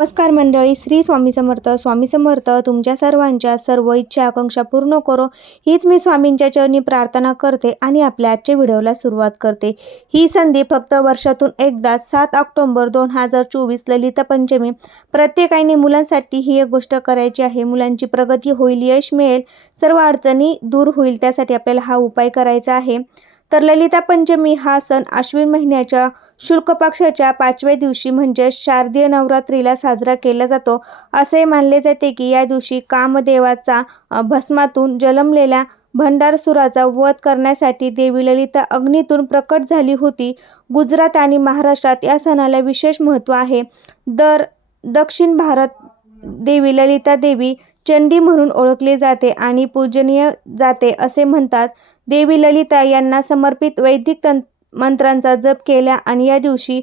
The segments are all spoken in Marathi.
नमस्कार मंडळी श्री स्वामी समर्थ. स्वामी समर्थ तुमच्या सर्वांच्या सर्व इच्छा आकांक्षा पूर्ण करो. हीच मी स्वामींच्या चरणी प्रार्थना करते आणि आपल्या आजच्या व्हिडिओला सुरुवात करते. ही संधी फक्त वर्षातून एकदा सात ऑक्टोंबर दोन हजार चोवीस ललिता पंचमी. प्रत्येकाने मुलांसाठी ही एक गोष्ट करायची आहे. मुलांची प्रगती होईल यश मिळेल सर्व अडचणी दूर होईल त्यासाठी आपल्याला हा उपाय करायचा आहे. तर ललिता पंचमी हा सण आश्विन महिन्याच्या शुल्क पक्षाच्या पाचव्या दिवशी म्हणजे शारदीय नवरात्रीला साजरा केला जातो. असे मानले जाते की या दिवशी कामदेवाचा भस्मातून जन्मलेल्या भंडारसुराचा वध करण्यासाठी देवी ललिता अग्नीतून प्रकट झाली होती. गुजरात आणि महाराष्ट्रात या सणाला विशेष महत्त्व आहे. दर दक्षिण भारत देवी ललिता देवी चंडी म्हणून ओळखली जाते आणि पूजनीय जाते असे म्हणतात. देवी ललिता यांना समर्पित वैदिक तं मंत्रांचा जप केल्या आणि या दिवशी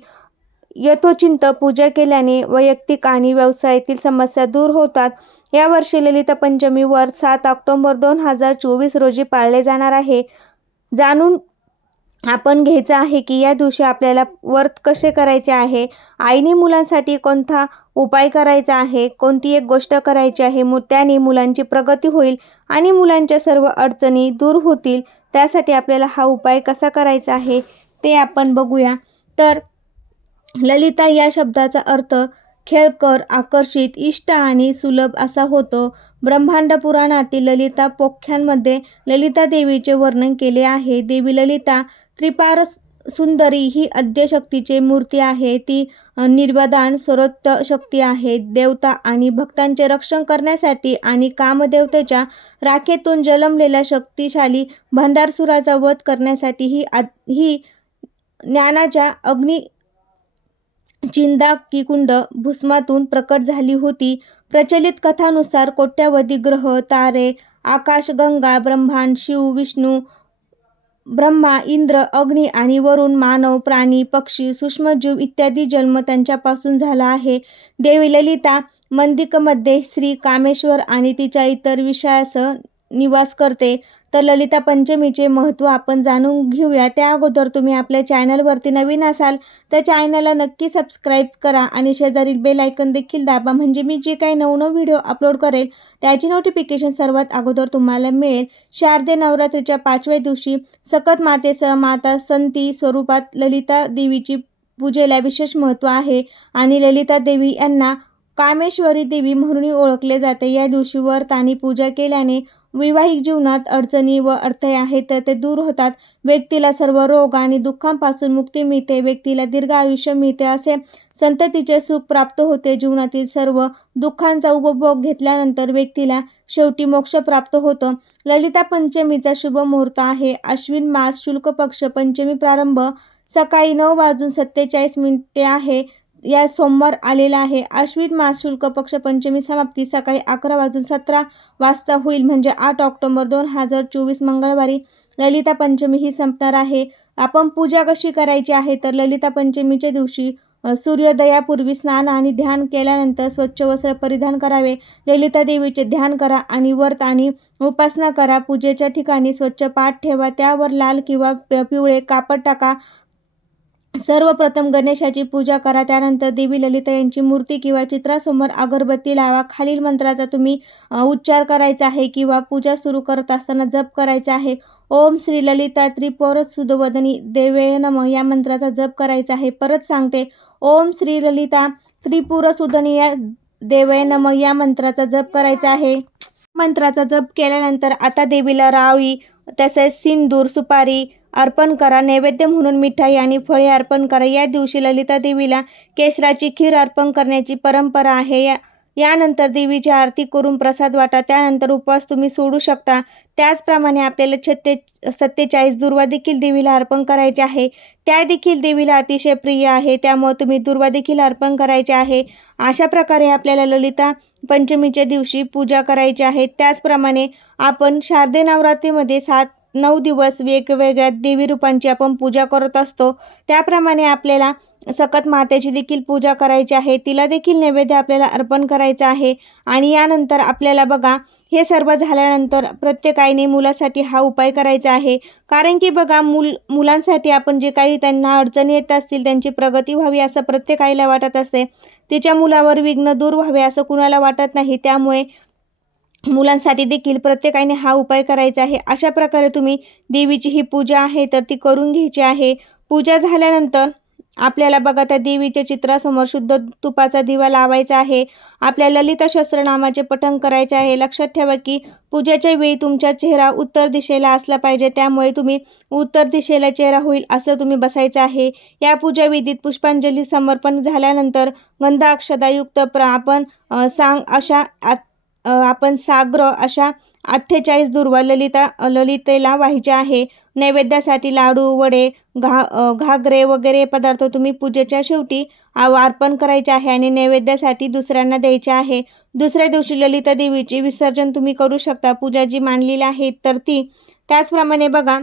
यथोचिंत पूजा केल्याने वैयक्तिक आणि व्यवसायातील समस्या दूर होतात. यावर्षी ललिता पंचमीवर सात ऑक्टोंबर दोन हजार चोवीस रोजी पाळले जाणार आहे. जाणून आपण घ्यायचं आहे की या दिवशी आपल्याला व्रत कसे करायचे आहे? आईने मुलांसाठी कोणता उपाय करायचा आहे? कोणती एक गोष्ट करायची आहे? मु त्याने मुलांची प्रगती होईल आणि मुलांच्या सर्व अडचणी दूर होतील. त्यासाठी आपल्याला हा उपाय कसा करायचा आहे ते आपण बघूया. तर ललिता या शब्दाचा अर्थ खेळकर आकर्षित इष्ट आणि सुलभ असा होतो. ब्रह्मांड पुराणातील ललिता पोख्यांमध्ये ललिता देवीचे वर्णन केले आहे. देवी ललिता त्रिपार सुंदरी ही आद्यशक्तीची मूर्ती आहे. ती निर्वदान सर्वोत्त शक्ती आहे. देवता आणि भक्तांचे रक्षण करण्यासाठी आणि कामदेवतेच्या राखेतून जन्मलेल्या शक्तिशाली भंडारसुराचा वध करण्यासाठी ही आ ही ज्ञानाच्या अग्नी चिंदा कुंड भुस्मातून प्रकट झाली होती. प्रचलित कथानुसार कोट्यावधी ग्रह तारे आकाशगंगा ब्रह्मांड शिव विष्णू ब्रह्मा इंद्र अग्नी आणि वरुण मानव प्राणी पक्षी सूक्ष्मजीव इत्यादी जन्म त्यांच्यापासून झाला आहे. देवी ललिता मंदिकमध्ये श्री कामेश्वर आणि तिच्या इतर विषयासह निवास करते. तर ललिता पंचमीचे महत्त्व आपण जाणून घेऊया. त्या अगोदर तुम्ही आपल्या चॅनलवरती नवीन असाल तर चॅनलला नक्की सबस्क्राईब करा आणि शेजारील बेल आयकन देखील दाबा. म्हणजे मी जे काही नवनव व्हिडिओ अपलोड करेल त्याची नोटिफिकेशन सर्वात अगोदर तुम्हाला मिळेल. शारदे नवरात्रीच्या पाचव्या दिवशी सकत मातेसह माता संती स्वरूपात ललिता देवीची पूजेला विशेष महत्त्व आहे आणि ललिता देवी यांना कामेश्वरी देवी म्हणूनही ओळखले जाते. या दिवशी व्रत आणि पूजा केल्याने वैवाहिक जीवनात अडचणी व अडथळे आहेत तर ते दूर होतात. व्यक्तीला सर्व रोग आणि दुःखांपासून मुक्ती मिळते व्यक्तीला दीर्घ आयुष्य मिळते असे संततीचे सुख प्राप्त होते. जीवनातील सर्व दुःखांचा उपभोग घेतल्यानंतर व्यक्तीला शेवटी मोक्ष प्राप्त होतो. ललिता पंचमीचा शुभ मुहूर्त आहे. अश्विन मास शुल्क पक्ष पंचमी प्रारंभ सकाळी नऊ वाजून सत्तेचाळीस मिनिटे आहे. या सोमवार आलेला आहे. आश्वित मास शुल्क पक्ष पंचमी समाप्ती सकाळी अकरा वाजून सतरा वाजता होईल. म्हणजे आठ ऑक्टोबर दोन हजार चोवीस मंगळवारी ललिता पंचमी ही संपणार आहे. आपण पूजा कशी करायची आहे? तर ललिता पंचमीच्या दिवशी सूर्योदयापूर्वी स्नान आणि ध्यान केल्यानंतर स्वच्छ वस्त्र परिधान करावे. ललिता देवीचे ध्यान करा आणि व्रत आणि उपासना करा. पूजेच्या ठिकाणी स्वच्छ पाठ ठेवा. त्यावर लाल किंवा प- पिवळे कापड टाका. सर्वप्रथम गणेशाची पूजा करा त्यानंतर देवी ललिता यांची मूर्ती किंवा चित्रासमोर अगरबत्ती लावा. खालील मंत्राचा तुम्ही उच्चार करायचा आहे किंवा पूजा सुरू करत असताना जप करायचा आहे. ओम श्री ललिता त्रिपुर सुदवदनी देवे नम या मंत्राचा जप करायचा आहे. परत सांगते ओम श्री ललिता त्रिपुर सुदनी या देवे नम या मंत्राचा जप करायचा आहे. मंत्राचा जप केल्यानंतर आता देवीला रावळी तसेच सिंदूर सुपारी अर्पण करा. नैवेद्य म्हणून मिठाई आणि फळे अर्पण करा. या दिवशी ललिता देवीला केशराची खीर अर्पण करण्याची परंपरा आहे. या यानंतर देवीची आरती करून प्रसाद वाटा. त्यानंतर उपवास तुम्ही सोडू शकता. त्याचप्रमाणे आपल्याला छत्ते सत्तेचाळीस दुर्वा देखील देवीला अर्पण करायचे आहे. त्या देखील देवीला अतिशय प्रिय आहे. त्यामुळे तुम्ही दुर्वा देखील अर्पण करायचे आहे. अशा प्रकारे आपल्याला ललिता पंचमीच्या दिवशी पूजा करायची आहे. त्याचप्रमाणे आपण शारदे नवरात्रीमध्ये सात नऊ दिवस वेगवेगळ्या देवी रूपांची आपण पूजा करत असतो. त्याप्रमाणे आपल्याला सकत मातेची देखील पूजा करायची आहे. तिला देखील नैवेद्य आपल्याला अर्पण करायचं आहे. आणि यानंतर आपल्याला बघा हे सर्व झाल्यानंतर प्रत्येक आईने मुलासाठी हा उपाय करायचा आहे. कारण की बघा मुल मुलांसाठी आपण जे काही त्यांना अडचणी येत असतील त्यांची प्रगती व्हावी असं प्रत्येक आईला वाटत असते तिच्या मुलावर विघ्न दूर व्हावे असं कुणाला वाटत नाही. त्यामुळे मुलांसाठी देखील प्रत्येकाने हा उपाय करायचा आहे. अशा प्रकारे तुम्ही देवीची ही पूजा आहे तर ती करून घ्यायची आहे. पूजा झाल्यानंतर आपल्याला बघा त्या देवीच्या चित्रासमोर शुद्ध तुपाचा दिवा लावायचा आहे. आपल्या ललिता सहस्रनामाचे पठण करायचे आहे. लक्षात ठेवा की पूजेच्या वेळी तुमचा चेहरा उत्तर दिशेला असला पाहिजे त्यामुळे तुम्ही उत्तर दिशेला चेहरा होईल असं तुम्ही बसायचं आहे. या पूजा विधीत पुष्पांजली समर्पण झाल्यानंतर गंध अक्षदायुक्त प्र आपण सांग अशा आपण साग्र अशा अठ्ठेचाळीस दुर्वा ललिता ललितेला व्हायचे आहे. नैवेद्यासाठी लाडू वडे घा घागरे वगैरे पदार्थ तुम्ही पूजेच्या शेवटी अर्पण करायचे आहे आणि नैवेद्यासाठी दुसऱ्यांना द्यायचे आहे. दुसऱ्या दिवशी ललिता देवीचे विसर्जन तुम्ही करू शकता. पूजा जी मांडलेली आहे तर ती. त्याचप्रमाणे बघा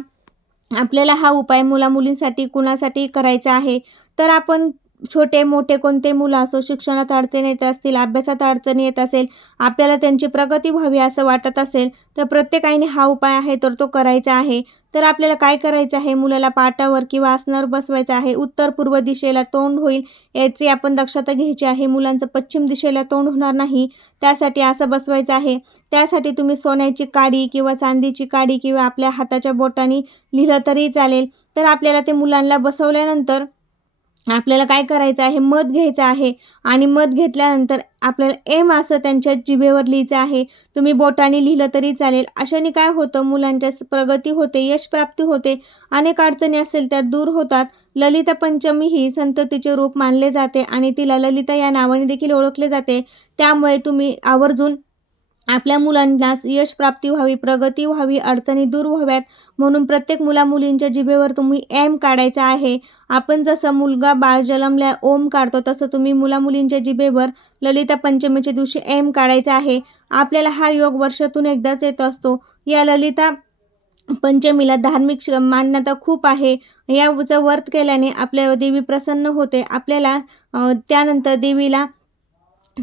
आपल्याला हा उपाय मुलामुलींसाठी कुणासाठी करायचा आहे? तर आपण छोटे मोठे कोणते मुलं असो शिक्षणात अडचणी येत असतील अभ्यासात अडचणी येत असेल आपल्याला त्यांची प्रगती व्हावी असं वाटत असेल तर प्रत्येकाने हा उपाय आहे तर तो करायचा आहे. तर आपल्याला काय करायचं आहे? मुलाला पाटावर किंवा आसनावर बसवायचं आहे. उत्तर पूर्व दिशेला तोंड होईल याची आपण दक्षता घ्यायची आहे. मुलांचं पश्चिम दिशेला तोंड होणार नाही त्यासाठी असं बसवायचं आहे. त्यासाठी तुम्ही सोन्याची काडी किंवा चांदीची काडी किंवा आपल्या हाताच्या बोटाने लिहिलं तरी चालेल. तर आपल्याला ते मुलांना बसवल्यानंतर आपल्याला काय करायचं आहे? मध घ्यायचं आहे. आणि मध घेतल्यानंतर आपल्याला एम असं त्यांच्या जिभेवर लिहायचं आहे. तुम्ही बोटाने लिहिलं तरी चालेल. अशाने काय होतं? मुलांच्या प्रगती होते यश प्राप्ती होते. अनेक अडचणी असेल त्या दूर होतात. ललिता पंचमी ही संततीचे रूप मानले जाते आणि तिला ललिता या नावाने देखील ओळखले जाते. त्यामुळे तुम्ही आवर्जून आपल्या मुलांना यश प्राप्ती व्हावी प्रगती व्हावी अडचणी दूर व्हाव्यात. म्हणून प्रत्येक मुलामुलींच्या जिभेवर तुम्ही एम काढायचा आहे. आपण जसं मुलगा बाळ जलमल्या ओम काढतो तसं तुम्ही मुलामुलींच्या जिभेवर ललिता पंचमीच्या दिवशी एम काढायचा आहे. आपल्याला हा योग वर्षातून एकदाच येत असतो. या ललिता पंचमीला धार्मिक मान्यता खूप आहे. याचं व्रत केल्याने आपल्या देवी प्रसन्न होते. आपल्याला त्यानंतर देवीला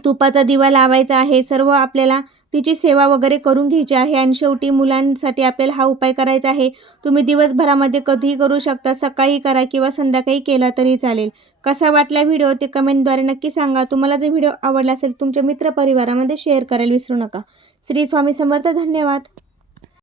तुपाचा दिवा लावायचा आहे. सर्व आपल्याला तिची सेवा वगैरे करून घ्यायची आहे आणि शेवटी मुलांसाठी आपल्याला हा उपाय करायचा आहे. तुम्ही दिवसभरामध्ये कधीही करू शकता. सकाळी करा किंवा संध्याकाळी केला तरी चालेल. कसा वाटला व्हिडिओ? ते कमेंटद्वारे नक्की सांगा. तुम्हाला जर व्हिडिओ आवडला असेल तुमच्या मित्रपरिवारामध्ये शेअर करायला विसरू नका. श्री स्वामी समर्थ धन्यवाद.